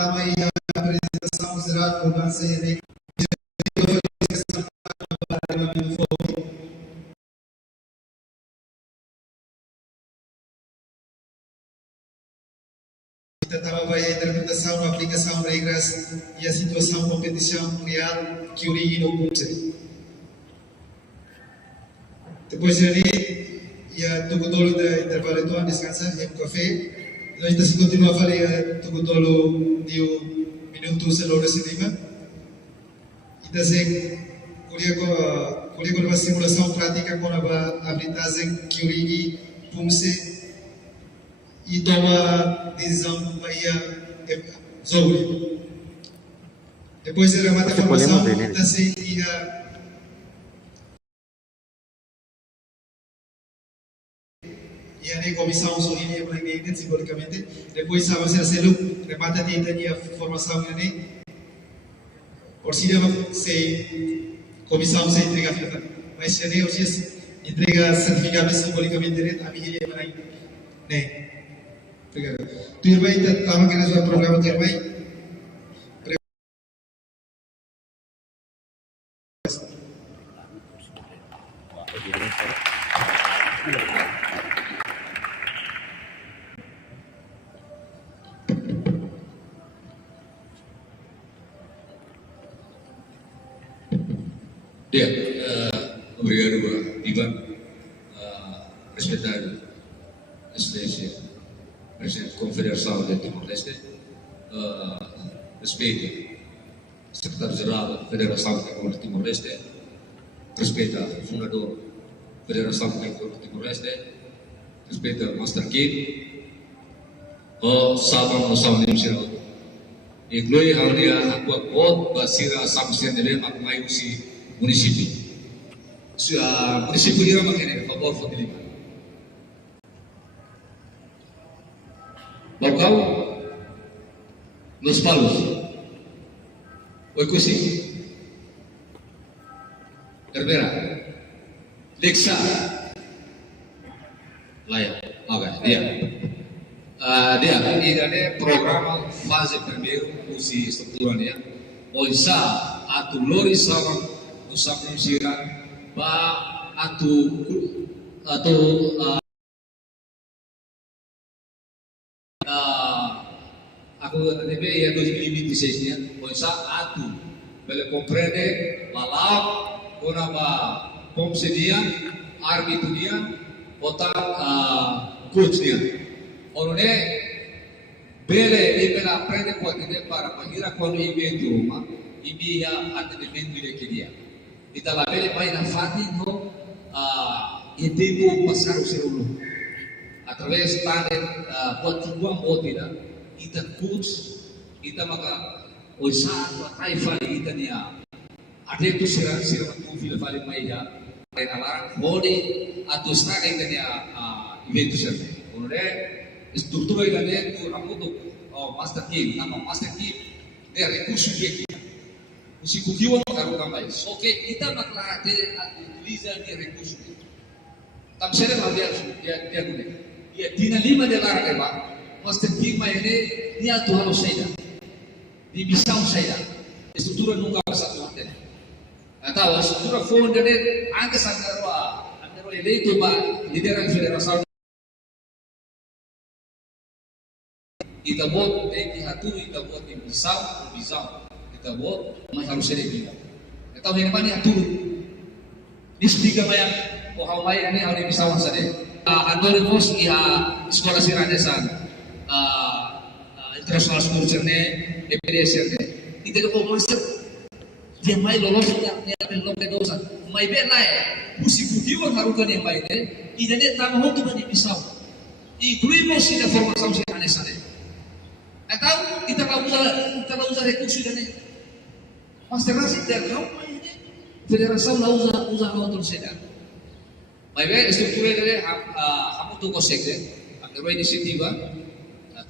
pertama ia apresentação geral do Banco CNE. Kita estava a interpretação da aplicação de regras e a situação de competição real que origina o PUMSE. Depois dali, ia tugutolo da intervalo itu descansa em café. Nós estamos continuando a fazer tugutolo de minuto seloro cinema. E também kuliah com uma simulação prática com a aprendizagem que origina PUMSE. E toma decisão Bahia sobre. Depois de remata a formação, está-se e a comissão sorrindo e aprendendo simbolicamente. Depois estava a ser selo, remata a formação e por si se comissão se entrega final. Mas se nem hoje entrega certificado simbolicamente a minha né. Terbaik kalau kita sudah program terbaik. Ya, obrigado, Ivan. Respeitar a excelência. Presidente da Confederação de Timor-Leste, respeito secretário-geral da Federação de Timor-Leste, respeito ao fundador da Federação de Timor-Leste, respeito ao Master Kid, sabang Osam Nimsirau. Inclui hal dia aku akot basira samsian dele mak mai usi munisipio. Munisipio dia makene favor fodili. Local nos palos. Oi kusi. Herbera. Deksa. Layak. Oke, dia. Dia ini ada program fase primeiro usi strukturalnya. Oisa atu lori sama usapun siran ba atu aku NB ya 2026 Oisa atu bele comprende lalap ona ba PUMSE dia arbitro dia otak coach dia onone bele ibela aprende para pagira quando evento uma ibia atendimento de dia kita la bele vai na fati no e tempo passar o seu através talent contribuam otida ita coach ita maka oisa wa taifa ita nia ade tu sira tu fila fale maiya en alarang body atau snaga ita nia event serve onore estrutura ita nia tu ramuto master team nama master team de recurso que usi kukiwa karu kamai oke ita makla de utiliza de recurso tam sere dia gune dia dina lima de lar de ba Master King ini niya tu harus saya, di bisau saya, estrutura nunca pasa tu ante. Atau estrutura phone dari antes antara eleito ba lideran federação. Kita buat di hatu, kita buat di bisau, kita buat mas harus saya juga. Atau ini mana hatu? Istiga maya, kau maya ini harus bisau saja. Antara bos ia sekolah siranesan. International school cerne, EPD cerne. Itu kalau master dia mai lolos dia belum kedosa. Mai benai, musi kukiwan harukan yang baik deh. Idane tamahon tu bani pisau. Incluímos da formação de anessa deh. Atau kita usah recurso dane. Master rasik dah kau mai deh. Federação la usa outro seda. Mai be estrutura deh hamu tu kosek deh. Ada inisiativa.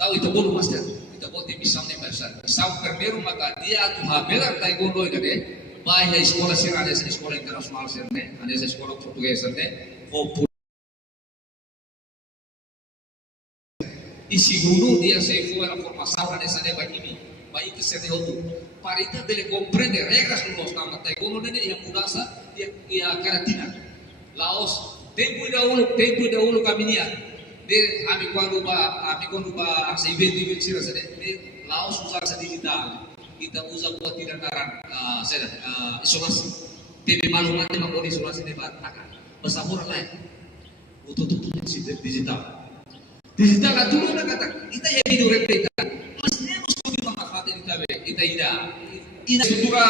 Tahu itu bolu master, itu bolu di pisau nih besar. Pisau primeiro maka dia tu habelar taekwondo itu deh. Baik di sekolah sih ada sekolah internasional sih nih, ada sekolah Portugis nih. Isi guru dia saya fuera formação ada sana bagi ini. baik que se deu para ita dele compreender regras do los tama taekwondo nene yang mudança e a karatina laos tempo dahulu kaminia de ami quando ba se evento sira de laos usar sa digital kita usa buat tidak naran isolasi TV malu mati makon isolasi de bataka basahura lain untuk digital dulu na kata kita ya hidup repita mas nemos kami manfaatkan kita ida struktura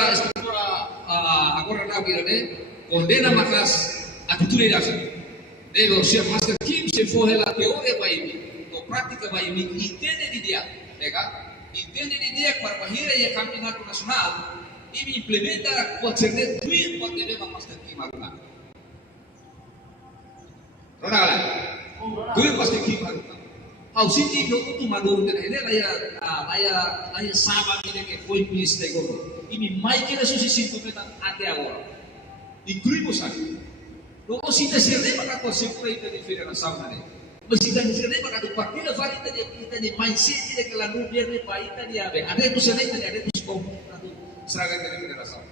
agora na kira de condena makas atitude dasa deve ser master team se for ela teoria vai no prática vai entende de dia legal entende de dia para bahira ya campeonato nacional e implementa conceder tweet para deve master team agora Ronala tweet master team agora ao senti do tu maduro ele aí sábado ele que foi pista agora e me mais que isso se sinto até agora incrível sabe não se descer para conseguir itu di federação né mas se descer para do partido vai kita de mindset de que la no viene para ita dia ada itu sene ada itu com seragam da federação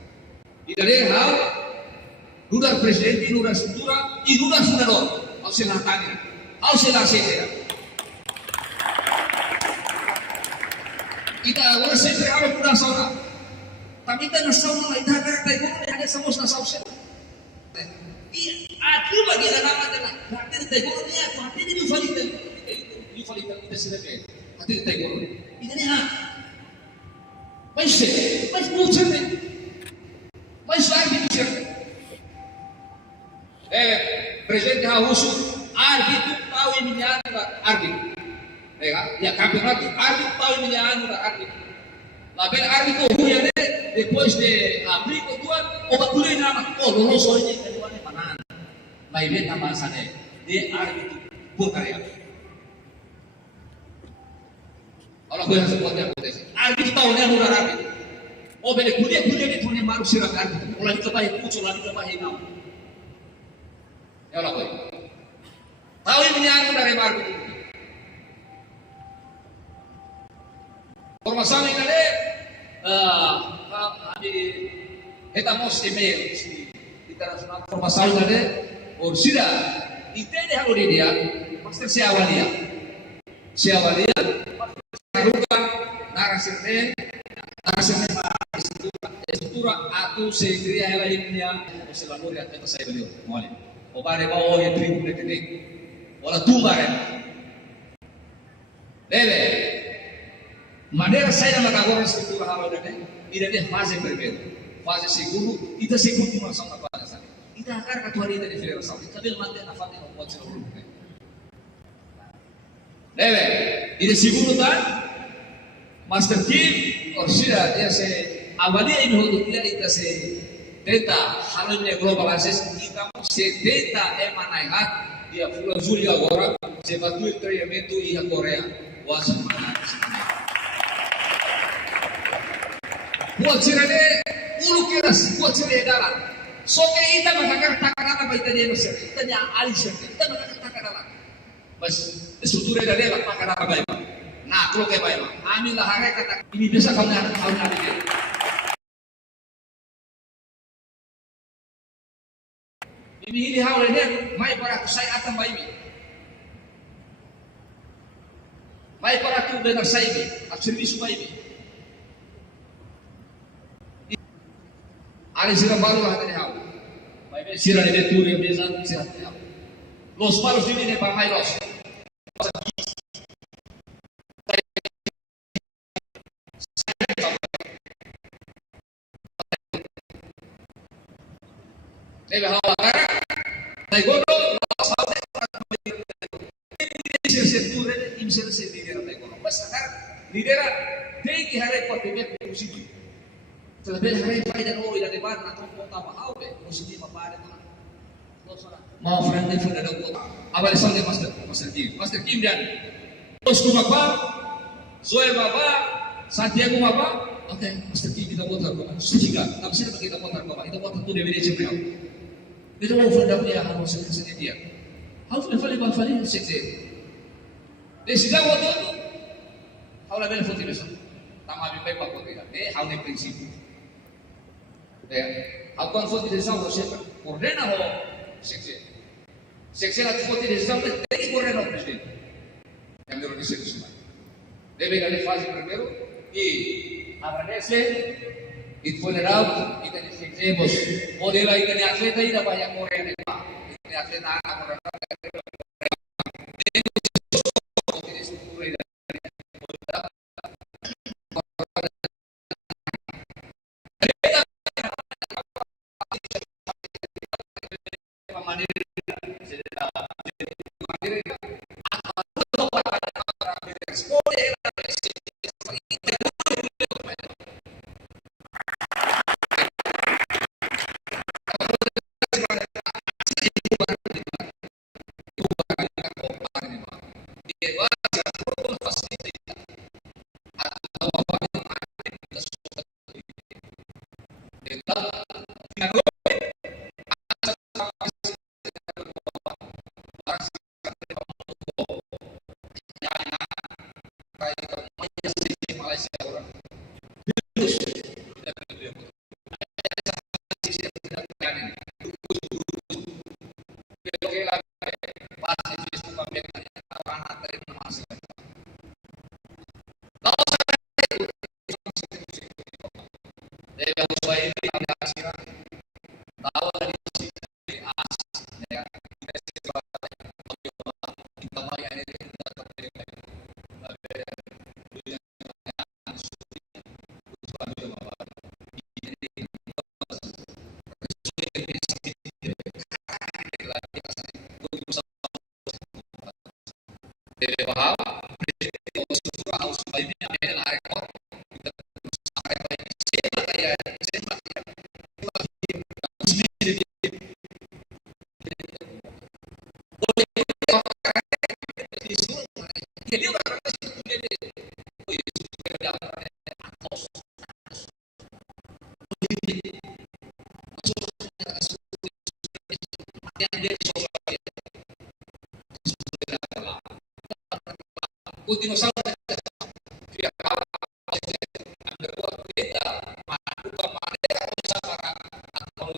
e daí hal lugar presidente lugar estrutura e lugar fundador ao se latania ao se la setera kita agora sempre harus mudar sauna tapi kita na sauna ita ada sama na sauna e aquilo lagi na nama na natin tayo niya pati ni falitan ita sila kay pati tayo ini ha mas mucho ne mas lagi dicer presente hausu arbitro pau imiliano arbitro ya campeonato árbitro pau imiliano árbitro la bel árbitro huyane depois de abrir o tuan o batulay nama lolos hoy may bet ang basa de árbitro por karya. Ahora voy a hacer cuatro acontece. Árbitro tahu ni mula árbitro. O bele kuliah ni tu ni maru sirap árbitro. Olah kita bayi pucuk lagi kita bayi nam. Ya Allah boy. Tahu ini anu dari árbitro. Permasalahan ini ada kami estamos email internasional permasalahan ada और सीधा इतने हलो दे दिया मास्टर से आवालिया ruka narasirne estrutura atu se crea ela imnia se la gloria até sai beliau olha o bare bao ya tribu de tene wala tumbare deve maneira saída da agora estrutura halo dene ida de fase primeiro fase segundo e da continuação da fase ita akar katuari dari federação ita bil mate na fate no pode ser o deve ida segundo tá master team orsida dia se avalia ini untuk dia ita se data halnya global access ita se data emanaihat dia bulan Juli agora se batu treinamento e a Coreia was buat sirane ulu kiras buat sirane dalam so que ita makakatakan apa ita dia mesir ita nya alisir ita makakatakan apa mas estrutura da dela pakana apa baik nah kalau kayak baik amin lah hari kata ini bisa kau nak dia ini hal ini mai para saya akan baik mai para tu benar saya ak serviço baik ali sira baru lah tadi hal baik sira de tur yang biasa sira los palos divine para mai los deve hawa cara dai godo sabe se tur ini se lidera dai godo mas akar lidera tem que hare potebe positivo terlebih hari faida no ila depan atau kota bahau be posisi mapare tu mau friend itu ada kota abal sange master kim dan bosku bapa Zoe bapa Santiago bapa oke master kim kita botar bapa setiga tapi sih kita botar bapa kita botar tu deveria cemreau itu mau friend dia harus sendiri dia harus fali sekse desidero todo ahora bel foto besok tama bipay pagkutila. Hal ni prinsipyo. Ako ang fonte de São José, ordena ho seksyen. Seksyen at fonte de São José, tem ordena ho presidente. Yang meron di Sexuman. Debe kali fase primero y agradece it funeral ita ni seksemos. Modela ita ni atleta ita banyak Korea ni Pak. Ita ni atleta anak orang dinosaurus via kapal berbuat beda melakukan materi usaha atau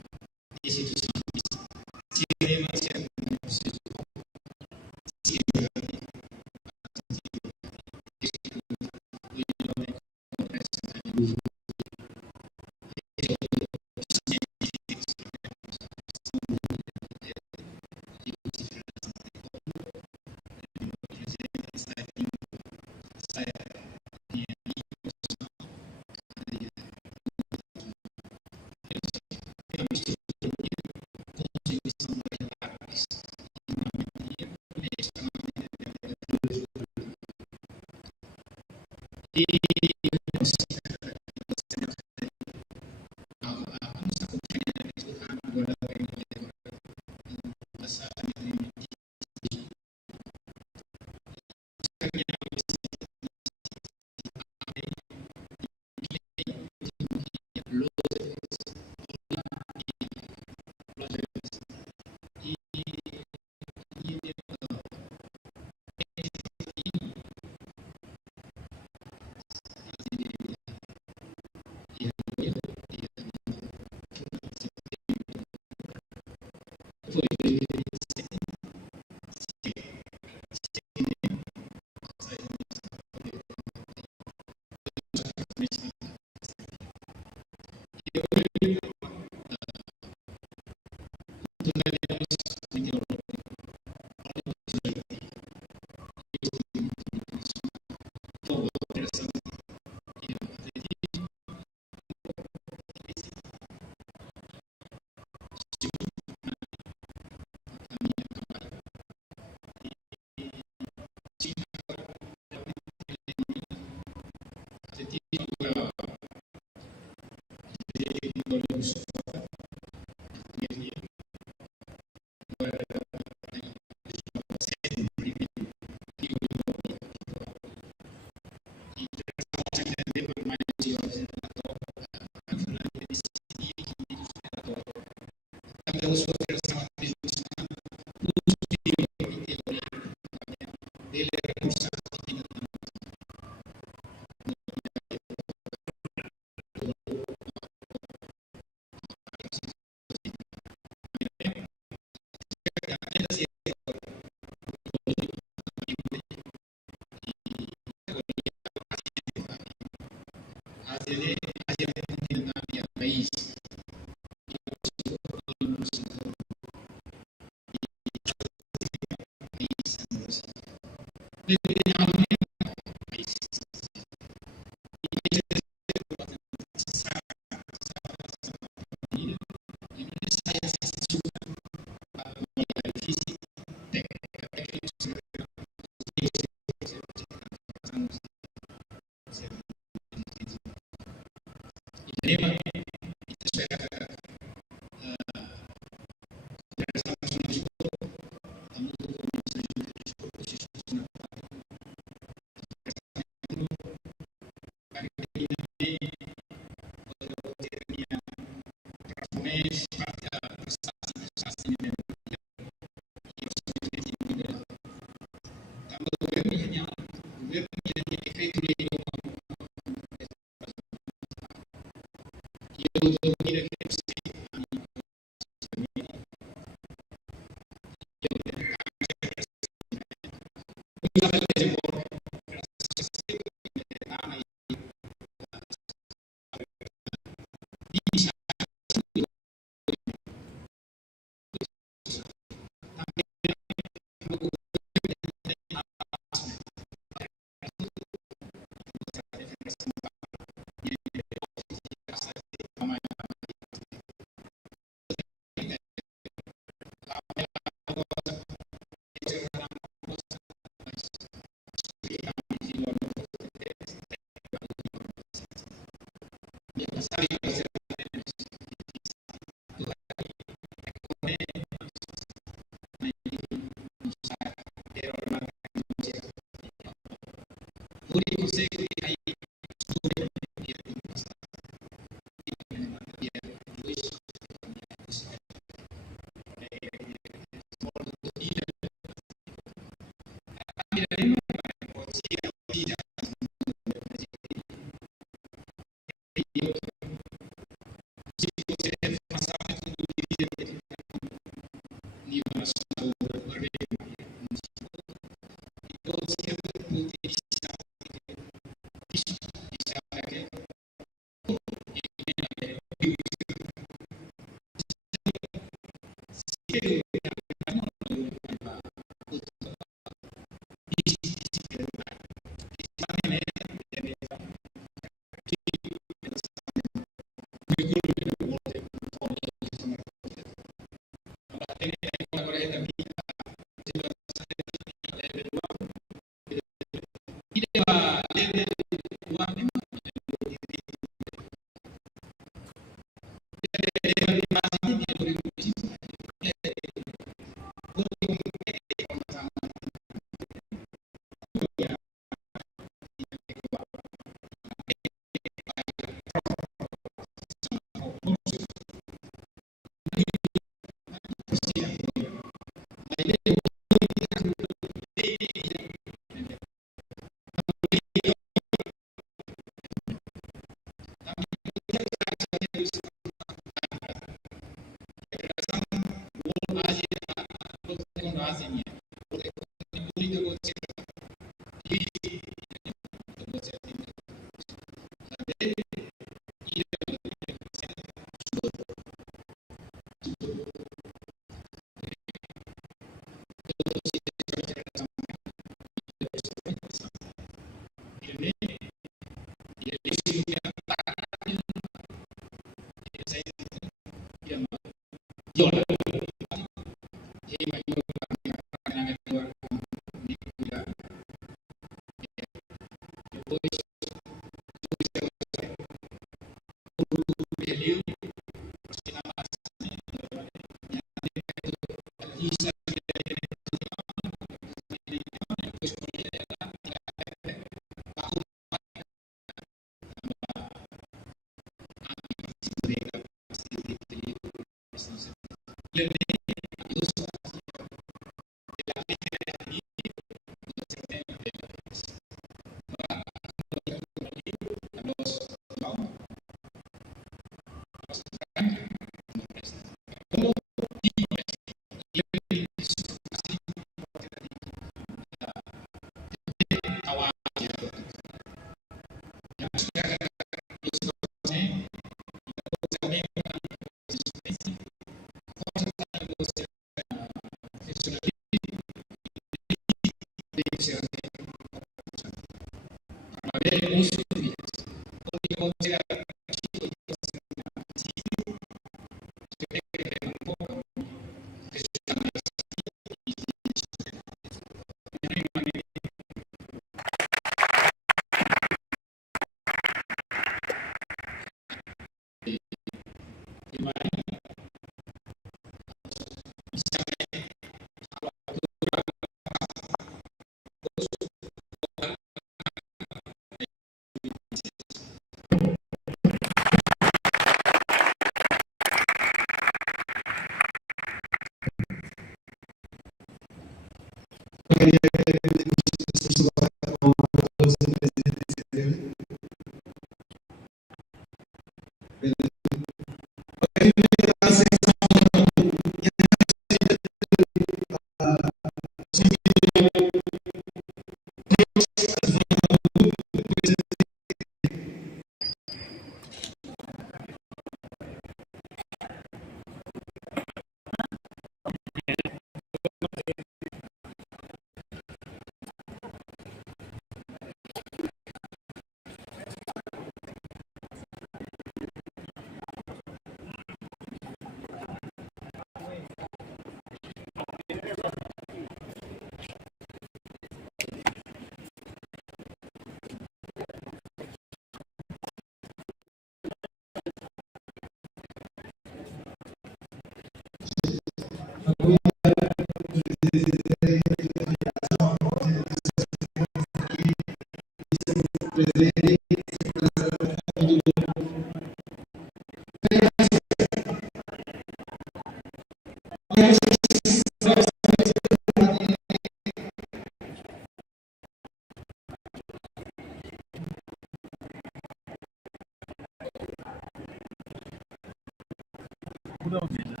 Udah,